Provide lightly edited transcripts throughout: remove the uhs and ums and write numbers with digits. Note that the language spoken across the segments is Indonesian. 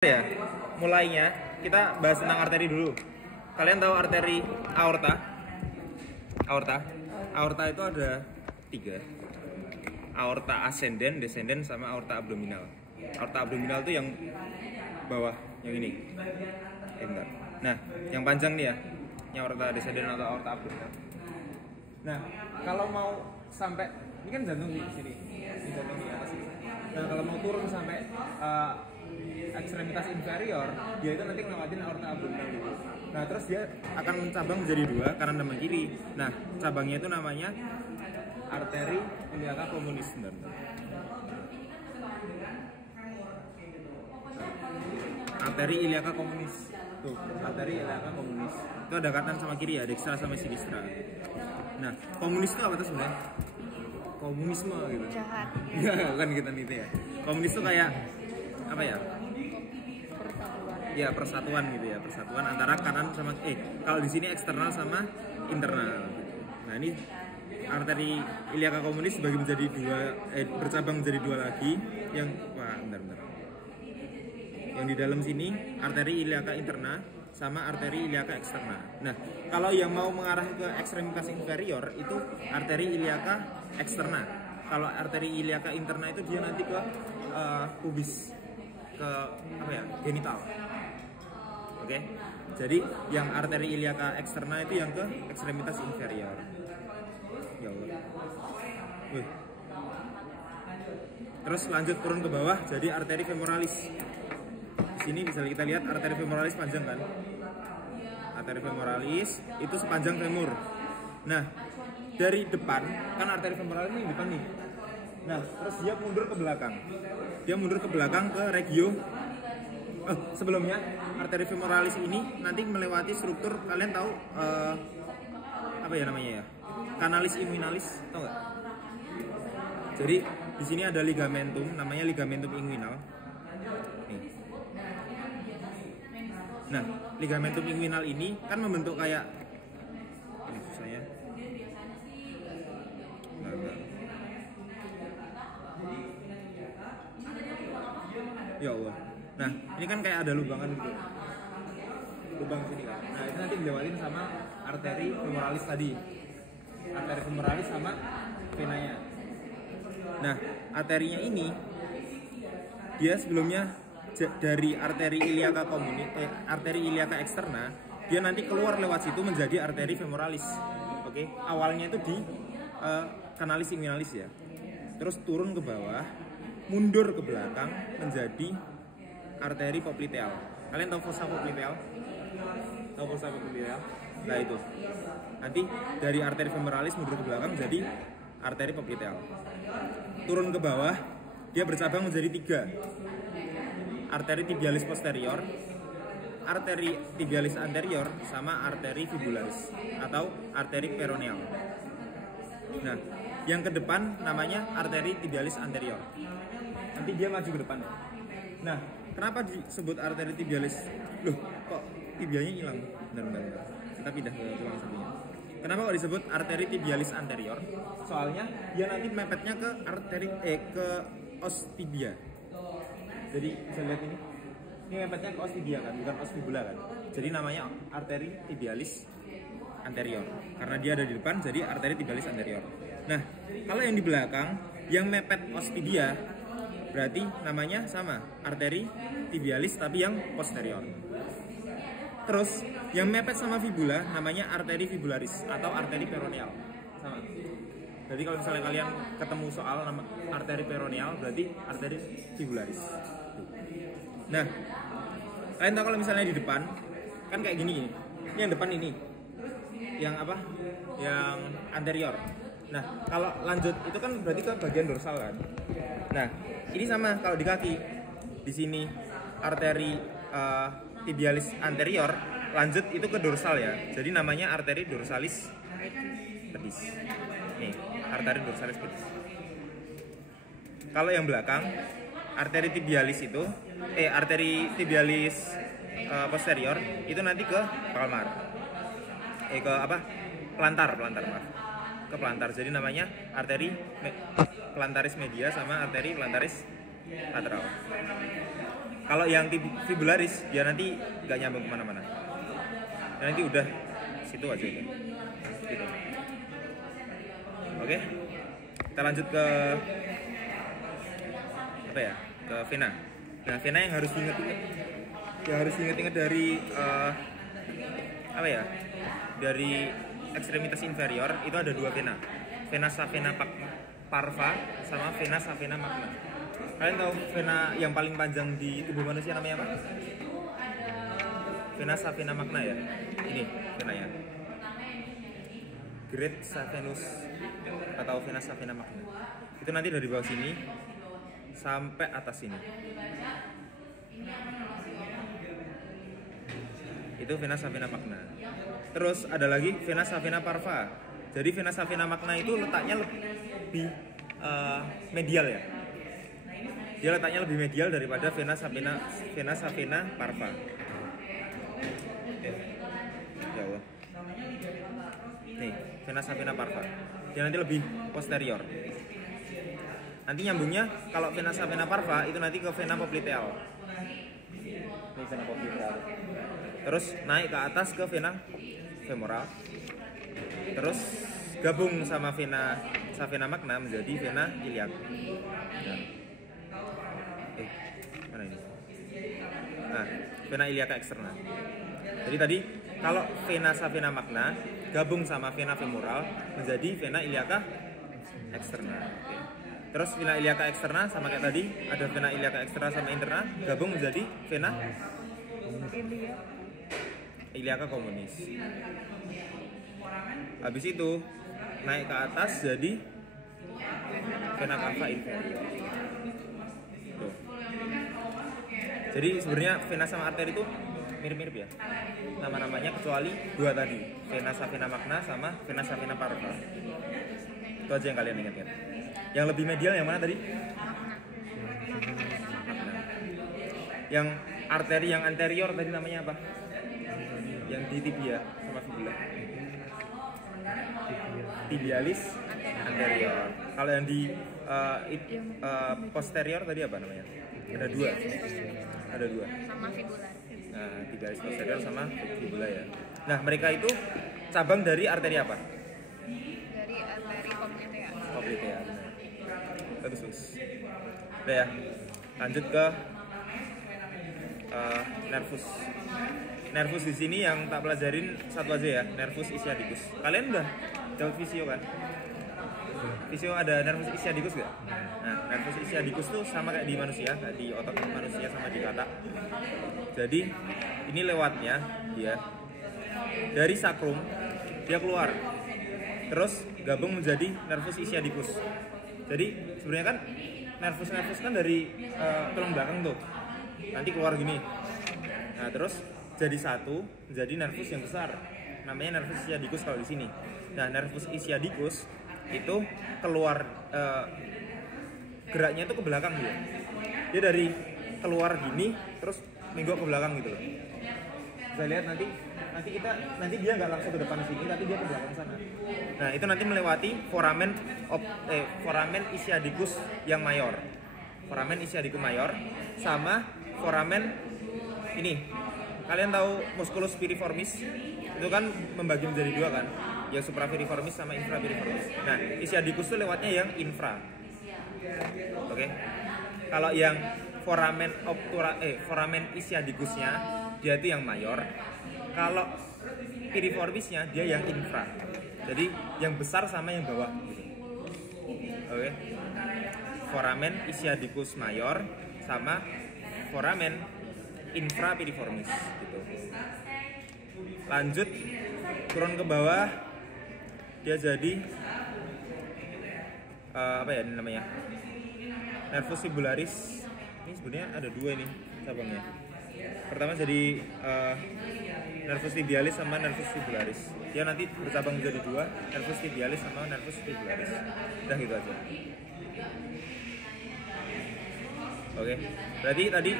Ya, mulainya kita bahas tentang arteri dulu. Kalian tahu arteri aorta? Aorta itu ada 3. Aorta ascendens, descendens, sama aorta abdominal. Aorta abdominal itu yang bawah, yang ini. Bentar. Nah, yang panjang nih ya, yang aorta descendens atau aorta abdominal. Nah, kalau mau sampai ini kan jantung di sini, ini jantung di atas ini. Nah, kalau mau turun sampai ekstremitas inferior, dia itu nanti ngelewatin aorta abdominal gitu. Nah, terus dia akan cabang menjadi 2, kanan dan kiri. Nah, cabangnya itu namanya arteri iliaca communis. Arteri iliaca communis. Tuh, arteri iliaca communis. Itu ada kanan sama kiri ya, dextra sama sinistra. Nah, komunis itu apa tuh sebenarnya? Komunisme gitu. Jahat. Ya, bukan gitu nih ya. Komunis itu kayak apa ya? Ya, persatuan gitu ya, persatuan antara kanan sama kalau di sini eksternal sama internal. Nah, ini arteri iliaca communis dibagi menjadi 2, bercabang menjadi 2 lagi yang bentar. Yang di dalam sini arteri iliaca interna sama arteri iliaca eksterna. Nah, kalau yang mau mengarah ke ekstremitas inferior itu arteri iliaca eksterna. Kalau arteri iliaca interna itu dia nanti ke pubis, ke apa ya, genital. Oke, jadi yang arteri iliaca eksterna itu yang ke ekstremitas inferior. Ya Allah. Wih. Terus lanjut turun ke bawah, jadi arteri femoralis. Di sini bisa kita lihat arteri femoralis panjang kan? Arteri femoralis itu sepanjang femur. Nah, dari depan kan arteri femoralis ini depan nih. Nah, terus dia mundur ke belakang. Dia mundur ke belakang ke regio. Sebelumnya arteri femoralis ini nanti melewati struktur, kalian tahu apa ya namanya ya? Kanalis inguinalis, tahu nggak? Jadi di sini ada ligamentum, namanya ligamentum inguinal. Nih. Nah, ligamentum inguinal ini kan membentuk kayak ini susahnya. Ya Allah. Nah, ini kan kayak ada lubangan gitu. Lubang sini kan. Nah, itu nanti dilewatin sama arteri femoralis tadi. Arteri femoralis sama venanya. Nah, arterinya ini dia sebelumnya dari arteri iliaca communis, arteri iliaca eksterna, dia nanti keluar lewat situ menjadi arteri femoralis. Oke, awalnya itu di kanalis inguinalis ya. Terus turun ke bawah, mundur ke belakang menjadi arteri popliteal. Kalian tahu fossa popliteal? Tahu fossa popliteal? Nah, itu. Nanti dari arteri femoralis mundur ke belakang jadi arteri popliteal. Turun ke bawah, dia bercabang menjadi 3. Arteri tibialis posterior, arteri tibialis anterior, sama arteri fibularis atau arteri peroneal. Nah, yang ke depan namanya arteri tibialis anterior. Nanti dia maju ke depan. Nah, kenapa disebut arteri tibialis? Loh, kok tibianya hilang? Bentar. Kita pindah ke tulang sampingnya. Kenapa kok disebut arteri tibialis anterior? Soalnya dia nanti mepetnya ke arteri ke os tibia. Jadi bisa lihat ini mepetnya ke os tibia kan, bukan os fibula kan. Jadi namanya arteri tibialis anterior. Karena dia ada di depan, jadi arteri tibialis anterior. Nah, kalau yang di belakang, yang mepet os tibia, berarti namanya sama, arteri tibialis tapi yang posterior. Terus yang mepet sama fibula namanya arteri fibularis atau arteri peroneal. Sama. Jadi kalau misalnya kalian ketemu soal nama arteri peroneal, berarti arteri fibularis. Nah, kalian tahu kalau misalnya di depan kan kayak gini. Ini yang depan ini. Yang apa? Yang anterior. Nah, kalau lanjut itu kan berarti ke bagian dorsal kan. Nah, ini sama kalau di kaki. Di sini arteri tibialis anterior, lanjut itu ke dorsal ya. Jadi namanya arteri dorsalis pedis. Nih, arteri dorsalis pedis. Kalau yang belakang, arteri tibialis itu arteri tibialis posterior itu nanti ke palmar. Ke apa? Plantar maaf. Ke plantar. Jadi namanya arteri plantaris media sama arteri plantaris lateral. Kalau yang fibularis dia nanti nggak nyambung kemana-mana. Dan nanti udah situ aja udah. Gitu. Oke, kita lanjut ke apa ya? Ke vena. Nah, vena yang harus diingat dari apa ya? Dari ekstremitas inferior itu ada dua vena. Vena savena parva sama vena savena magna. Kalian tahu vena yang paling panjang di tubuh manusia namanya apa? Vena savena magna ya. Ini venanya. Great Savenus atau vena savena magna. Itu nanti dari bawah sini sampai atas sini. Itu vena savena magna. Terus ada lagi vena savena parva. Jadi vena savena magna itu letaknya lebih medial ya. Dia letaknya lebih medial daripada vena savena parva. Ya Allah. Nih, vena savena parva. Dia nanti lebih posterior. Nanti nyambungnya kalau vena savena parva itu nanti ke vena popliteal. Ini vena popliteal. Terus naik ke atas ke vena femoral. Terus gabung sama vena savena magna menjadi vena iliac. Mana ini? Nah, vena iliaca externa. Jadi tadi kalau vena savena magna gabung sama vena femoral menjadi vena iliaca externa. Oke. Terus vena iliaca externa sama kayak tadi, ada vena iliaca externa sama interna gabung menjadi vena iliaca communis. Habis itu naik ke atas jadi vena cava inferior. Tuh. Jadi sebenarnya vena sama arteri itu mirip-mirip ya nama-namanya, kecuali dua tadi, vena savena magna sama vena savena parva. Itu aja yang kalian ingat. Yang lebih medial yang mana tadi? Yang arteri yang anterior tadi namanya apa? Yang di tibia sama fibula. Tibialis anterior. Kalau yang di posterior tadi apa namanya? Ada dua. Ada dua. Sama fibula. Nah, tibialis posterior sama fibula ya. Nah, mereka itu cabang dari arteri apa? Dari arteri poplitea. Poplitea. Bagus. Udah ya. Lanjut ke nervus. Nervus di sini yang tak pelajarin satu aja ya, nervus ischiadicus. Kalian udah dapat visio kan? Visio ada nervus ischiadicus gak? Nah, nervus ischiadicus tuh sama kayak di manusia, kayak di otot manusia sama di katak. Jadi ini lewatnya dia dari sakrum dia keluar, terus gabung menjadi nervus ischiadicus. Jadi sebenarnya kan nervus kan dari tulang belakang tuh, nanti keluar gini. Nah terus jadi satu, menjadi nervus yang besar, namanya nervus ischiadicus kalau di sini. Nah nervus ischiadicus itu keluar geraknya itu ke belakang dia. Dia dari keluar gini, terus menggok ke belakang gitu loh. Bisa lihat nanti dia nggak langsung ke depan sini, tapi dia ke belakang sana. Nah itu nanti melewati foramen ischiadicus yang mayor, foramen ischiadicus mayor, sama foramen ini. Kalian tahu musculus piriformis? Itu kan membagi menjadi dua kan, yang suprapiriformis sama infrapiriformis. Nah ischiadicus itu lewatnya yang infra. Oke. Kalau yang foramen ischiadicusnya dia itu yang mayor. Kalau piriformisnya dia yang infra. Jadi yang besar sama yang bawah gitu. Oke. Foramen ischiadicus mayor sama foramen infrapiriformis gitu. Lanjut turun ke bawah dia jadi apa ya ini namanya? Nervus fibularis. Ini sebenarnya ada dua nih cabangnya. Pertama jadi nervus tibialis sama nervus fibularis. Dia nanti bercabang menjadi dua, nervus tibialis sama nervus fibularis. Udah gitu aja. Oke. Berarti tadi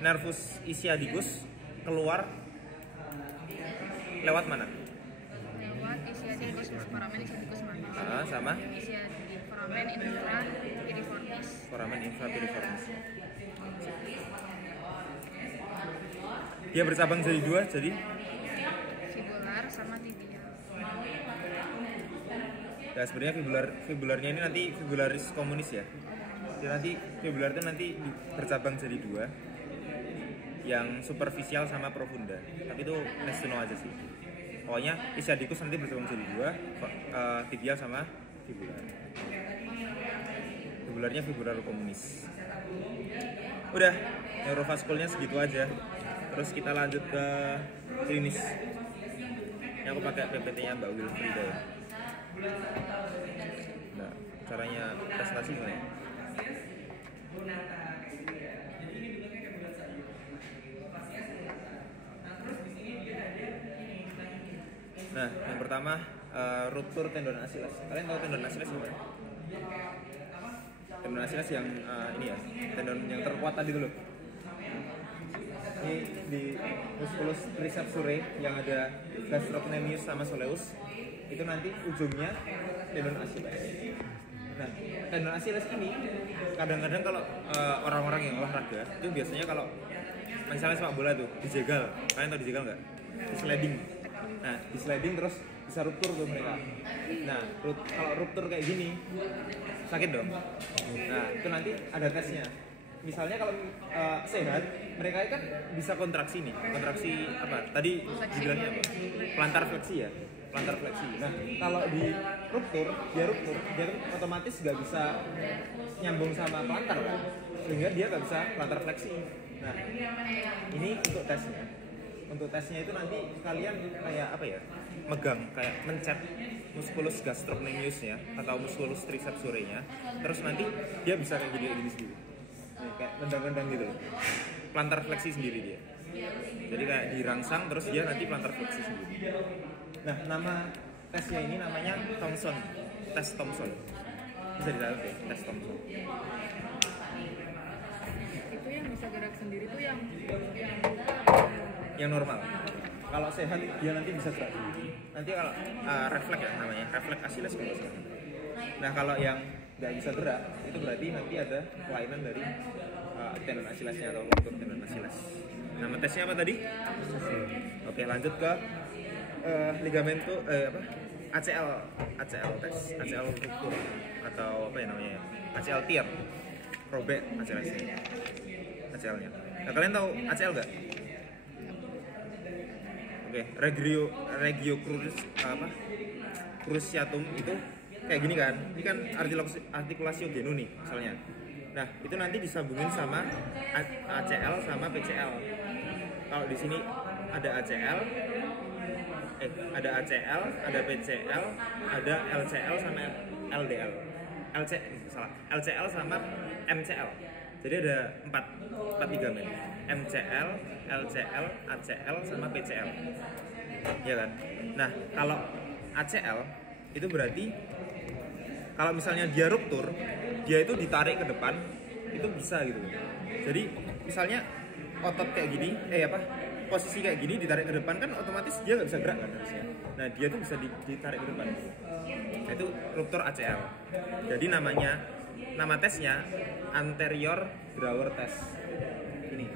nervus ischiadicus keluar lewat mana? Lewat ischiadicus, foramen ischiadicus major. Sama? Foramen infrapiriformis. Foramen infrapiriformis. dia bercabang jadi dua, jadi fibular sama tibial. ya sebenarnya fibularnya ini nanti fibularis communis ya. Jadi nanti fibular itu nanti bercabang jadi dua, yang superficial sama profunda. Tapi itu nice to know aja sih. Pokoknya ischiadicus nanti bercabang jadi dua, tibial sama fibular. Fibularnya fibular communis. Udah, neurovaskulnya segitu aja. Terus kita lanjut ke klinis. Ini aku pakai PPT-nya Mbak Wilfrida ya. Nah, caranya presentasi gimana ya? Nah, yang pertama ruptur tendon Achilles. Kalian tahu tendon Achilles gimana? Tendon Achilles yang ini ya, tendon yang terkuat tadi dulu. Ini di musculus triceps surae yang ada gastrocnemius sama soleus, itu nanti ujungnya tendon Achilles. Nah, tendon Achilles ini kadang-kadang kalau orang-orang yang olahraga itu biasanya kalau misalnya sepak bola tuh dijegal, kalian tahu dijegal nggak? Di sliding. Nah, di sliding terus bisa ruptur tuh mereka. Nah, kalau ruptur kayak gini sakit dong. Nah, itu nanti ada tesnya. Misalnya kalau sehat, mereka kan bisa kontraksi nih. Kontraksi apa? Tadi dibilangnya apa? Plantar fleksi ya. Plantar fleksi. Nah, kalau di ruptur, dia kan otomatis nggak bisa nyambung sama plantar kan, sehingga dia nggak bisa plantar fleksi. Nah, ini untuk tesnya. Untuk tesnya itu nanti kalian kayak apa ya? Megang, kayak mencet musculus gastrocnemiusnya atau musculus triceps surae-nya. Terus nanti dia bisa kayak gini sendiri. Nih, kayak nendang-nendang gitu loh. Plantar fleksi sendiri dia. Jadi kayak dirangsang terus dia nanti plantar fleksi sendiri. Nah, nama tesnya ini namanya Thompson. Tes Thompson. Bisa dilihat ya, tes Thompson. Itu yang bisa gerak sendiri tuh yang normal. Kalau sehat dia nanti bisa gerak sendiri. Nanti kalau refleks ya namanya, refleks Achilles kalau sehat. Nah, kalau yang nggak bisa gerak itu berarti nanti ada kelainan dari tendon Achillesnya atau ruptur tendon Achilles. Nama tesnya apa tadi? Oke, lanjut ke ligamento ACL tes, ACL ruptur atau apa ya namanya? ACL tear. Robek ACL-nya. Nah, kalian tahu ACL nggak? Oke, regio cruciatum itu kayak gini kan. Ini kan articulatio genu nih misalnya. Nah, itu nanti disambungin sama ACL sama PCL. Kalau di sini ada ACL, ada PCL, ada LCL sama LDL. LCL sama MCL. Jadi ada 4 ligamen. MCL, LCL, ACL sama PCL. Ya kan? Nah, kalau ACL itu berarti kalau misalnya dia ruptur, dia itu ditarik ke depan, itu bisa gitu. Jadi misalnya otot kayak gini, posisi kayak gini ditarik ke depan kan otomatis dia nggak bisa gerak kan harusnya. Nah, dia tuh bisa ditarik ke depan. Nah, itu ruptur ACL. Jadi nama tesnya anterior drawer test. Ini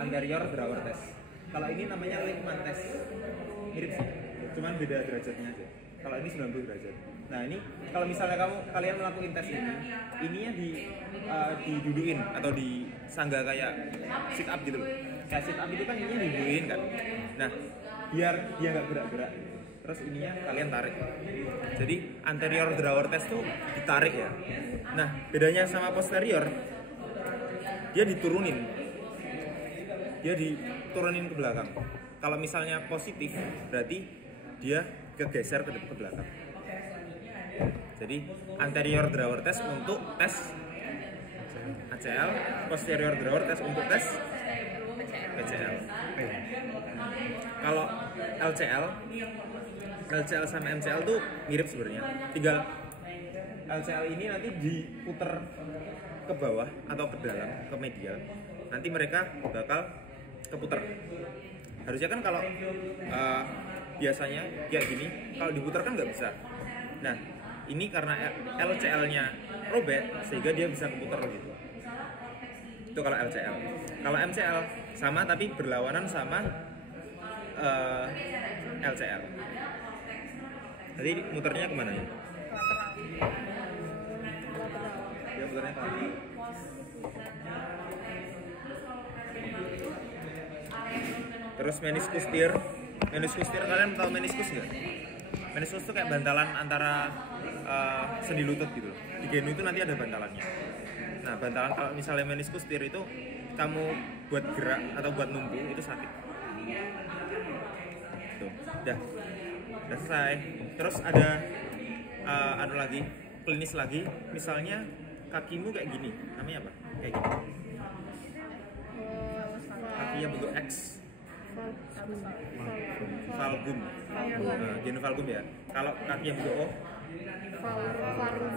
anterior drawer test. Kalau ini namanya Lippmann test. Mirip sih, cuman beda derajatnya aja. Kalau ini 90 derajat. Nah, ini kalau misalnya kalian melakukan tes ini ya didudukin atau disangga kayak sit up gitu loh. Kayak sit up itu kan ini didudukin kan. Nah, biar dia nggak gerak-gerak. Terus ininya kalian tarik. Jadi anterior drawer test tuh ditarik ya. Nah, bedanya sama posterior, dia diturunin. Dia diturunin ke belakang. Kalau misalnya positif, berarti dia kegeser ke belakang. Jadi anterior drawer test untuk tes ACL, posterior drawer test untuk tes PCL. Kalau LCL sama MCL tuh mirip sebenarnya. Tinggal LCL ini nanti diputer ke bawah atau ke dalam, ke medial. Nanti mereka bakal keputer. Harusnya kan kalau biasanya kayak gini, kalau diputar kan nggak bisa. Nah, ini karena LCL-nya robek sehingga dia bisa keputar gitu. Itu kalau LCL. Kalau MCL sama tapi berlawanan sama LCL. Jadi muternya kemana ya? Lateral. Ya muternya kemana? Terus meniskus tir. Meniskus tir, kalian tahu meniskus nggak? Meniskus itu kayak bantalan antara sendi lutut gitu loh. Di genu itu nanti ada bantalannya. Nah, bantalan kalau misalnya meniskus tir itu kamu buat gerak atau buat numpu itu sakit. Tuh, udah selesai. Terus ada lagi, klinis lagi. Misalnya kakimu kayak gini, namanya apa? Kayak gini. Kakinya bentuk X. Valgum. Nah, genu valgum ya. Kalau kakinya bentuk O,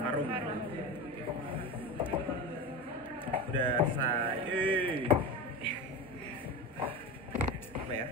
varum. Udah selesai. Apa ya?